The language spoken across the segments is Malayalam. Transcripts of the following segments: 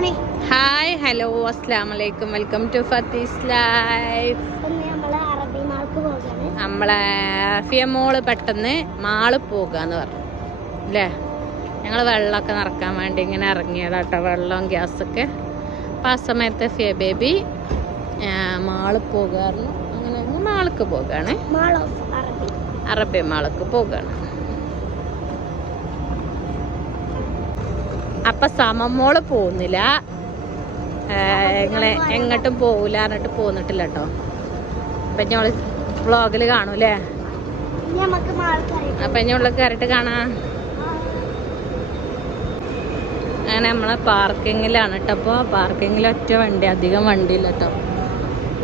പോണേ ഹായ് ഹലോ അസ്സാം വലൈക്കും വെൽക്കം ടു ഫത്തീസ് ലൈഫ്. നമ്മളെ നമ്മളെ ഫിയമോൾ പെട്ടെന്ന് മാൾ പോകാന്ന് പറഞ്ഞു. അല്ലേ ഞങ്ങൾ വെള്ളമൊക്കെ നിറക്കാൻ വേണ്ടി ഇങ്ങനെ ഇറങ്ങിയതാട്ടോ. വെള്ളവും ഗ്യാസൊക്കെ. അപ്പം ആ സമയത്ത് ഫിയ ബേബി മാൾ പോകാറുണ്ട് അങ്ങനെ അങ്ങ് മാൾക്ക് പോകാണ്. അറബി മാൾക്ക് പോകാണ്. അപ്പൊ സമമോൾ പോകുന്നില്ല. നിങ്ങളെ എങ്ങോട്ടും പോകില്ല എന്നിട്ട് പോന്നിട്ടില്ല കേട്ടോ അപ്പൊ ഞങ്ങൾ വ്ളോഗിൽ കാണൂലേ അപ്പൊ ഞങ്ങൾ കയറിട്ട് കാണാ. അങ്ങനെ നമ്മളെ പാർക്കിങ്ങിലാണ് കേട്ടോ അപ്പോൾ പാർക്കിങ്ങിൽ ഒറ്റ വണ്ടി അധികം വണ്ടിയില്ല കേട്ടോ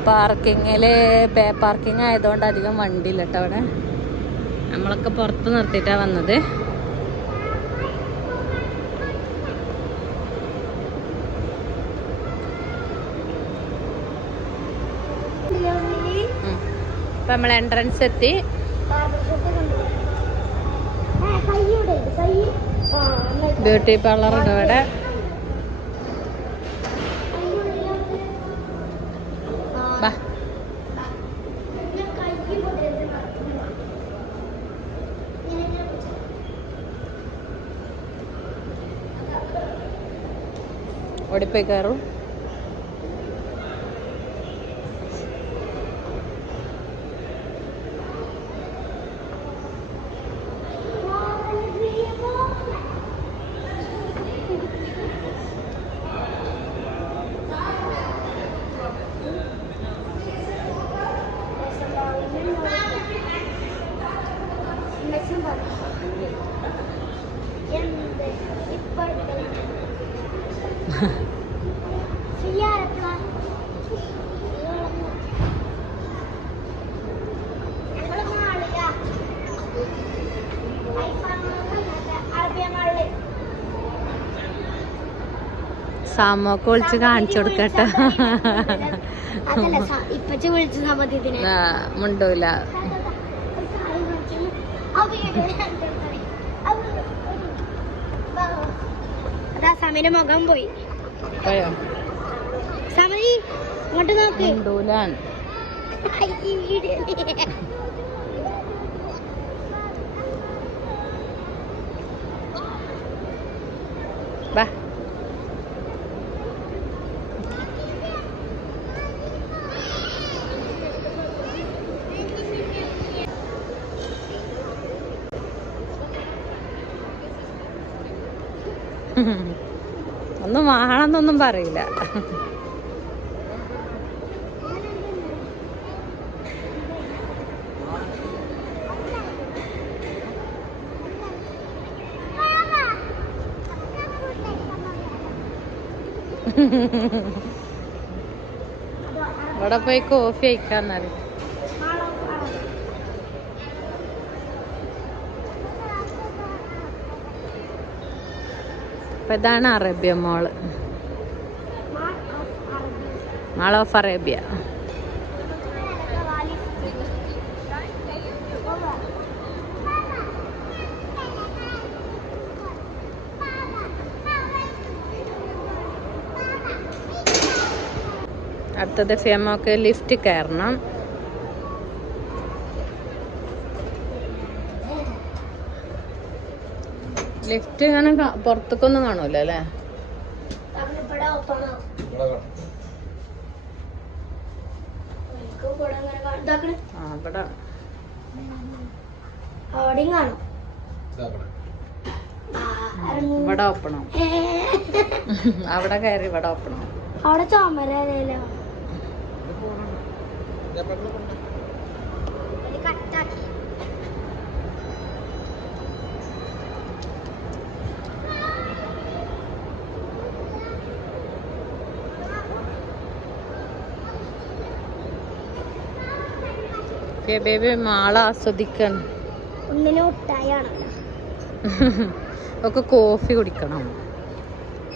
പാർക്കിങ്ങിൽ പേ പാർക്കിംഗ് ആയതുകൊണ്ട് അധികം വണ്ടിയില്ല കേട്ടോ അവിടെ. നമ്മളൊക്കെ പുറത്ത് നിർത്തിയിട്ടാണ് വന്നത്. ഇപ്പൊ നമ്മൾ എൻട്രൻസ് എത്തി. ബ്യൂട്ടി പാർലർ ഉണ്ട് ഇവിടെ ഓടിപ്പോയി കയറും സാമൊക്കെ വിളിച്ച് കാണിച്ചു കൊടുക്കട്ടെ. മുണ്ടൂല. സമീന്റെ മുഖം പോയി. സമതി ഇങ്ങോട്ട് നോക്ക്. മുണ്ടൂലാൻ ഐ, ഈ വീഡിയോയിൽ. ബാ ഒന്നും പറയില്ല. ഇവിടെ പോയി കോഫി അയക്കാന്നറി അപ്പൊ ഇതാണ് Arabia mall mall of Arabia. അടുത്തത് ഫിയമ്മക്ക് ലിഫ്റ്റ് കയറണം. ലിഫ്റ്റ് ഇങ്ങനെ പുറത്തേക്കൊന്നും കാണൂല അല്ലേ ഇവിടെ ഓപ്പണോ ഇവിടെ ഇങ്ങനെ കാണും. ഇതാക്കണ്. ആ ഇവിടെ അവിടെയും കാണും. ഇവിടെ ഓപ്പണോ. അവിടെ കയറി ഇവിടെ ഓപ്പണോ അവിടെ ചോമരല്ലോ? ബേബി മാള ആസ്വദിക്കണം. ഒക്കെ കോഫി കുടിക്കണം.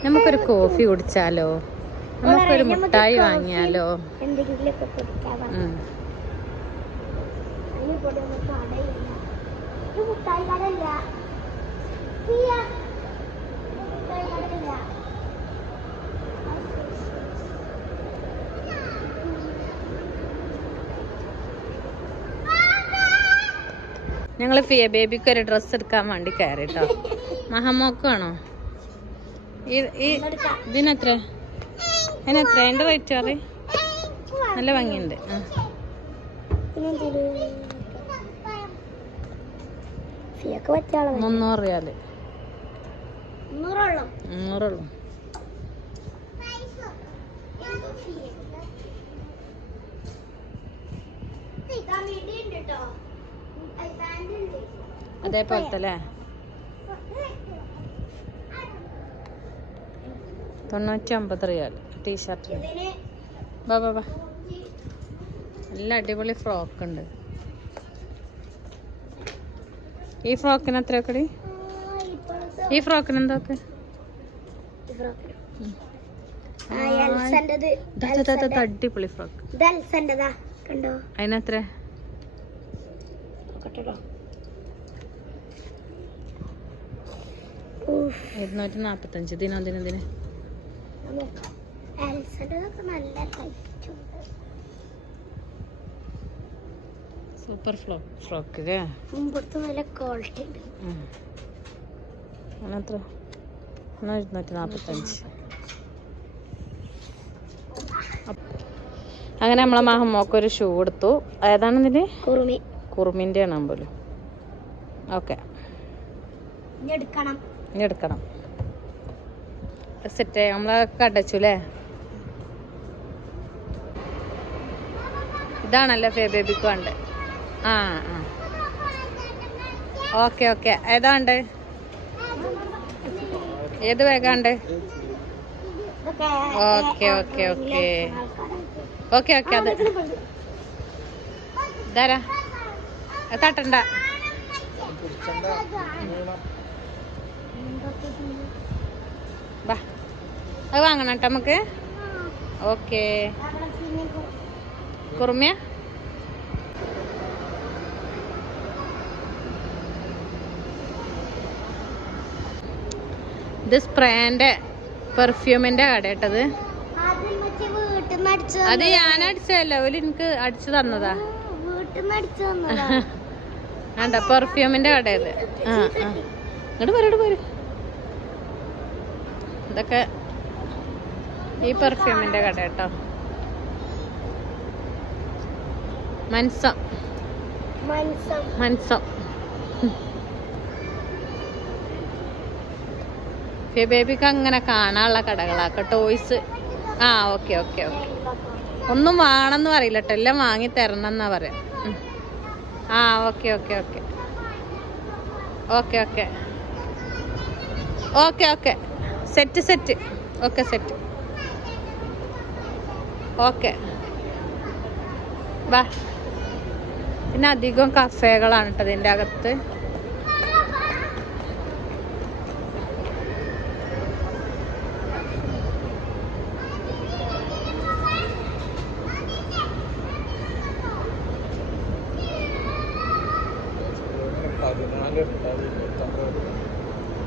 നമുക്കൊരു കോഫി കുടിച്ചാലോ? നമുക്കൊരു നമുക്ക് മുട്ടായി വാങ്ങിയാലോ? മുട്ടായി കുടിക്കാൻ പറഞ്ഞു ഉം. ഇവിടെ ഒന്നും കടയില്ല ഇത് മുട്ടായി കടയില്ല പ്രിയ, ഇത് മുട്ടായി കടയില്ല ഞങ്ങൾ ഫിയ ബേബിക്ക് ഒരു ഡ്രസ്സ് എടുക്കാൻ വേണ്ടി കയറി കേട്ടോ മഹമോക്കാണോ? ഈ ഈ ഇതിനെത്ര? അതിനെത്ര? അതിന്റെ റേറ്റ് അറി നല്ല ഭംഗിയുണ്ട്. ആ. ഫിയൊക്കെ പറ്റിയാളോ മുന്നൂറ് റിയാൽ മുന്നൂറോളം. മുന്നൂറുള്ളൂ അതേപോലത്തെ അല്ലേ തൊണ്ണൂറ്റി അമ്പത് റിയാൽ ടീഷർട്ടിന്. ബാ ബാ ബാ നല്ല അടിപൊളി ഫ്രോക്ക് ഉണ്ട് ഈ ഫ്രോക്കിന് എത്രയൊക്കെ ഈ ഫ്രോക്കിന്. എന്തൊക്കെ അടിപൊളി ഫ്രോക്ക്. അതിനെത്ര? ഇരുന്നൂറ്റി നാൽപ്പത്തഞ്ച് ദിനം ദിനം ദിനം സൂപ്പർ ഫ്ലോ ഫ്രോക്ക് അല്ലേ മുമ്പത്തെ നല്ല ക്വാളിറ്റി ഉണ്ട്. ഇരുന്നൂറ്റി നാൽപ്പത്തഞ്ച് അങ്ങനെ നമ്മളെ മഹമ്മോക്ക് ഒരു ഷൂ എടുത്തു ഏതാണ് ഇതിന്? കുറുമി. കുറുമിന്റെ ആണ് പോലും. ഓക്കെ. എടുക്കണം. ഇനി എടുക്കണം സെറ്റ് നമ്മളൊക്കെ അടച്ചു അല്ലേ ഇതാണല്ലോ ഫേ ബേബിക്ക് വേണ്ടത്. ആ ആ. Okay okay. ഏതാണ്ട് ഏത് വേഗാണ്ട് okay okay okay. Okay okay അത്. ഇതാരാ? തട്ടണ്ട. ബാ അത് വാങ്ങണം കേട്ടോ നമുക്ക്. ഓക്കെ. കുറുമ്യ? ഇത് സ്പ്രേന്റെ പെർഫ്യൂമിന്റെ കട കേട്ടത് അത് ഞാൻ അടിച്ചതല്ല? ഓൽ എനിക്ക് അടിച്ചു തന്നതാ. വേണ്ട പെർഫ്യൂമിന്റെ കടയത് ആ ആ. ഇങ്ങോട്ട് പോരും പോര് ഇതൊക്കെ ഈ പെർഫ്യൂമിന്റെ കട കേട്ടോ. മൻസം. മൻസം. ബേബിക്ക് അങ്ങനെ കാണാനുള്ള കടകളാക്ക ടോയ്സ് ആ ഓക്കെ ഓക്കെ ഓക്കെ ഒന്നും വേണമെന്ന് പറയില്ല കേട്ടോ. എല്ലാം വാങ്ങി തരണം എന്നാ പറയാം ആ okay okay okay okay okay okay okay set set okay set okay വാ. പിന്നെ അധികം കഫേകളാണ് കേട്ടോ ഇതിന്റെ അകത്ത്.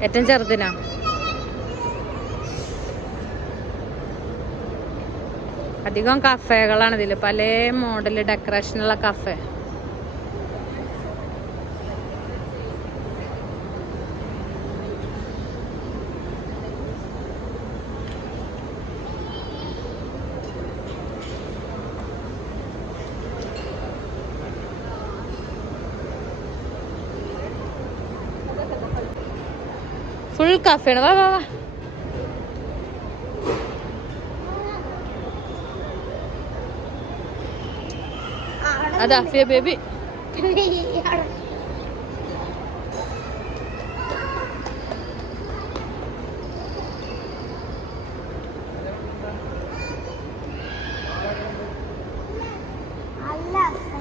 ഏറ്റവും ചെറുതിനാ? അധികം കഫേകളാണ് ഇതിൽ പല മോഡൽ ഡെക്കറേഷനുള്ള കഫേ. ഫുൾ കഫേണ് വാ വാ വാ. അതാ ഫിയ ബേബി?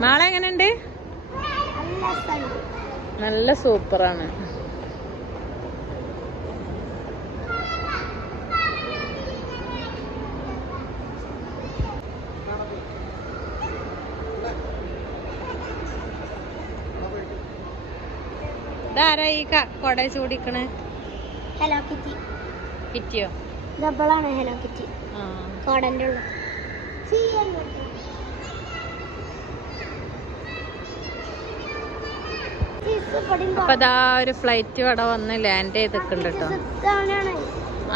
നാളെ എങ്ങനെയുണ്ട്? നല്ല സൂപ്പറാണ് ഇതാരാ ഈ കൊട ചൂടിക്കണ്. ഹലോ കിറ്റി കിറ്റിയോ ഡബിളാണ് ഹലോ കിറ്റി കോടന്റെ പൊടിയും അപ്പൊ ഇതാ ഒരു ഫ്ലൈറ്റ് ഇവിടെ വന്ന് ലാൻഡ് ചെയ്തിട്ടുണ്ട് കേട്ടോ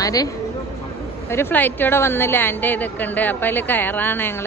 ആര്? ഒരു ഫ്ലൈറ്റ് ഇവിടെ വന്ന് ലാൻഡ് ചെയ്തിട്ടുണ്ട് അപ്പൊ അതിൽ കയറാണ് ഞങ്ങൾ.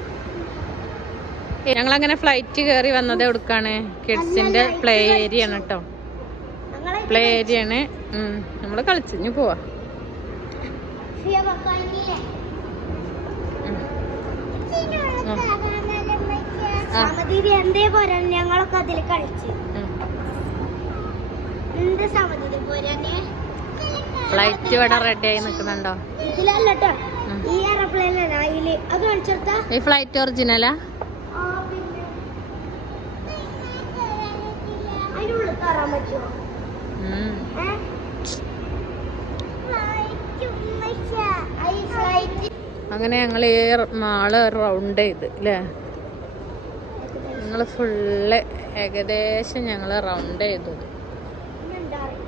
ഞങ്ങളങ്ങനെ ഫ്ലൈറ്റ് കയറി വന്നത് എടുക്കാണ് കിഡ്സിന്റെ പ്ലേ ഏരിയ ആണ് കേട്ടോ പ്ലേ ഏരിയ ആണ്. നമ്മൾ കളിച്ചു ഇനി പോവാ എന്തേ പോരാ? ഞങ്ങളൊക്കെ അതിൽ കളിച്ച്. ഉം. എന്ത് സമതിരി പോരാനെ ഫ്ലൈറ്റ് ഇവിടെ റെഡി ആയി നിക്കുന്നുണ്ടോ? ഈ ഫ്ലൈറ്റ് ഒറിജിനലാ കയറാൻ പറ്റുമോ? അങ്ങനെ ഞങ്ങൾ ഈ മാൾ റൗണ്ട് ചെയ്ത് അല്ലേ ഞങ്ങൾ ഫുള്ള് ഏകദേശം ഞങ്ങൾ റൗണ്ട് ചെയ്തു എന്താ അറിയില്ല.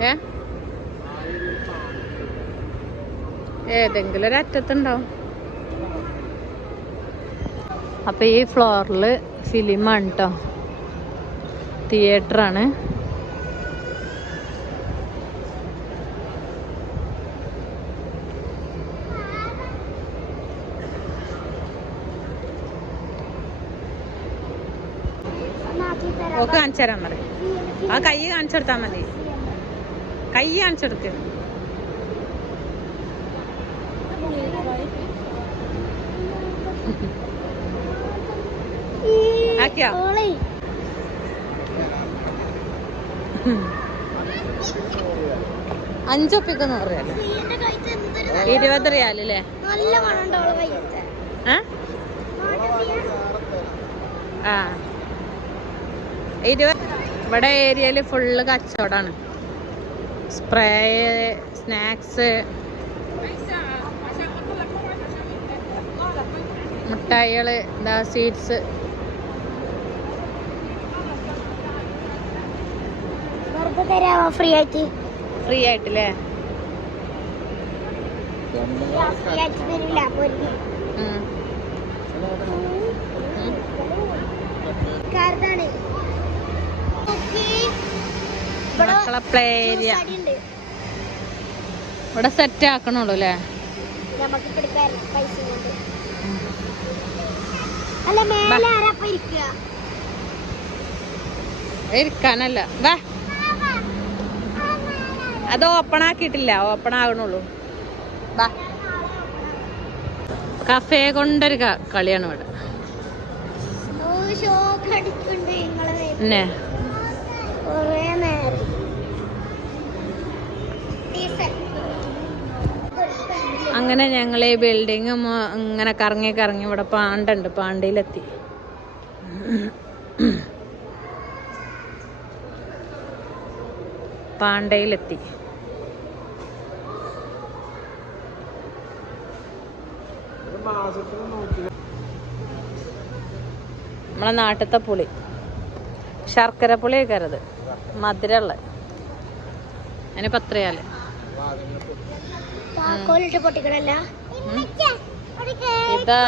ഏ ഏതെങ്കിലും ഒരു അറ്റത്തുണ്ടാവും. അപ്പൊ ഈ ഫ്ലോറിൽ ഫിലിമാണ് കേട്ടോ തരാം. ഓക്കെ കാണിച്ചു തരാൻ മതി ആ കൈ കാണിച്ചെടുത്താ മതി. കൈ കാണിച്ചെടുത്ത് ഈ ആക്കിയോ? ഓളെ അഞ്ചൊപ്പിക്ക് നൂറ് റിയാൽ തീയന്റെ കൈത്ത് എന്തൊരു നല്ല- ഇരുപത് റിയാലല്ലേ ആ. ഇരുപത് ഇവിടെ ഏരിയയിൽ ഫുള്ള് കച്ചവടമാണ് സ്പ്രേ സ്നാക്സ്. മിഠായികൾ എന്താ സ്വീറ്റ്സ്. ഫ്രീ ആയിട്ട്? ഫ്രീ ആയിട്ടില്ലേ? മക്കളെ പ്ലേ ഏരിയ. ഇവിടെ സെറ്റ് ആക്കണുള്ളൂ അല്ലേ നമുക്ക് പൈസ ഇരിക്കാനല്ല. വാ. അത് ഓപ്പൺ ആക്കിയിട്ടില്ല. ഓപ്പൺ ആകണുള്ളൂ വാ. കഫേ കൊണ്ടൊരു കളിയാണ് ഇവിടെ. പിന്നെ? അങ്ങനെ ഞങ്ങൾ ഈ ബിൽഡിങ് ഇങ്ങനെ കറങ്ങി കറങ്ങി ഇവിടെ പാണ്ടുണ്ട് പാണ്ടിയിലെത്തി. പാണ്ടയിലെത്തി. നമ്മളെ നാട്ടിലത്തെ പുളി. ശർക്കര പുളി കരുത് മധുരമുള്ള അതിന് പത്രയാൽ താക്കോലിട്ട് പൊട്ടിക്കണല്ല. ഇതാ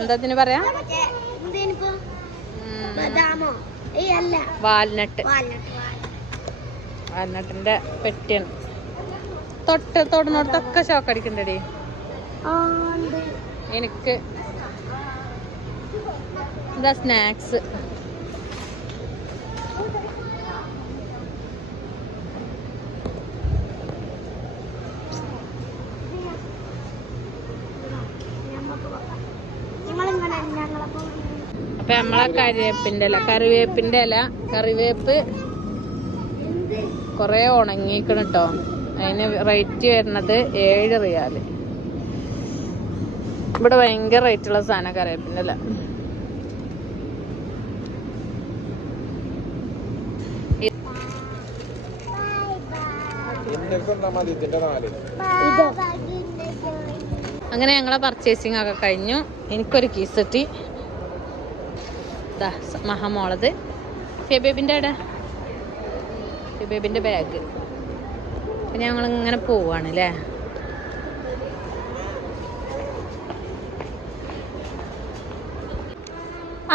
എന്താ പറയാ? വാൽനട്ട്. വാൽനട്ട് വാൽനട്ടിന്റെ പെട്ടിയാണ്. തൊട്ട് തൊടുന്നോടത്തൊക്കെ ഷോക്ക് അടിക്കണ്ടടി. ആ എനിക്ക് എന്താ സ്നാക്സ്. അപ്പൊ നമ്മളെ കറിവേപ്പിന്റെ ഇല. കറിവേപ്പിന്റെ ഇല കറിവേപ്പ് കുറെ ഉണങ്ങിക്കണം കേട്ടോ അതിന് റേറ്റ് വരുന്നത് ഏഴ് റിയാൽ ഇവിടെ ഭയങ്കര റേറ്റുള്ള സാധനം കറിവേപ്പിന്റെ ഇല. അങ്ങനെ ഞങ്ങളെ പർച്ചേസിങ് ഒക്കെ കഴിഞ്ഞു. എനിക്കൊരു കീസ് കിട്ടി. ദാ മഹാമോളത്. ഫെബേബിന്റെ അവിടെ ഫെബേബിന്റെ ബാഗ് അപ്പം ഞങ്ങൾ ഇങ്ങനെ പോവാണ് അല്ലേ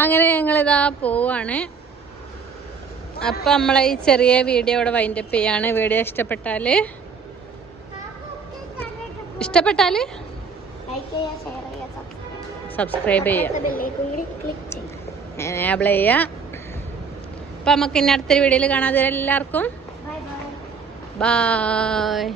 അങ്ങനെ ഞങ്ങളിതാ പോവാണ്. അപ്പം നമ്മളെ ഈ ചെറിയ വീഡിയോ ഇവിടെ വൈൻഡപ്പ് ചെയ്യാണ്. വീഡിയോ ഇഷ്ടപ്പെട്ടാൽ ഇഷ്ടപ്പെട്ടാൽ സബ്സ്ക്രൈബ് ചെയ്യുക എനേബിൾ ചെയ്യുക അപ്പം നമുക്ക് ഇനി അടുത്തൊരു വീഡിയോയിൽ കാണാതെ എല്ലാവർക്കും ബൈ ബായ്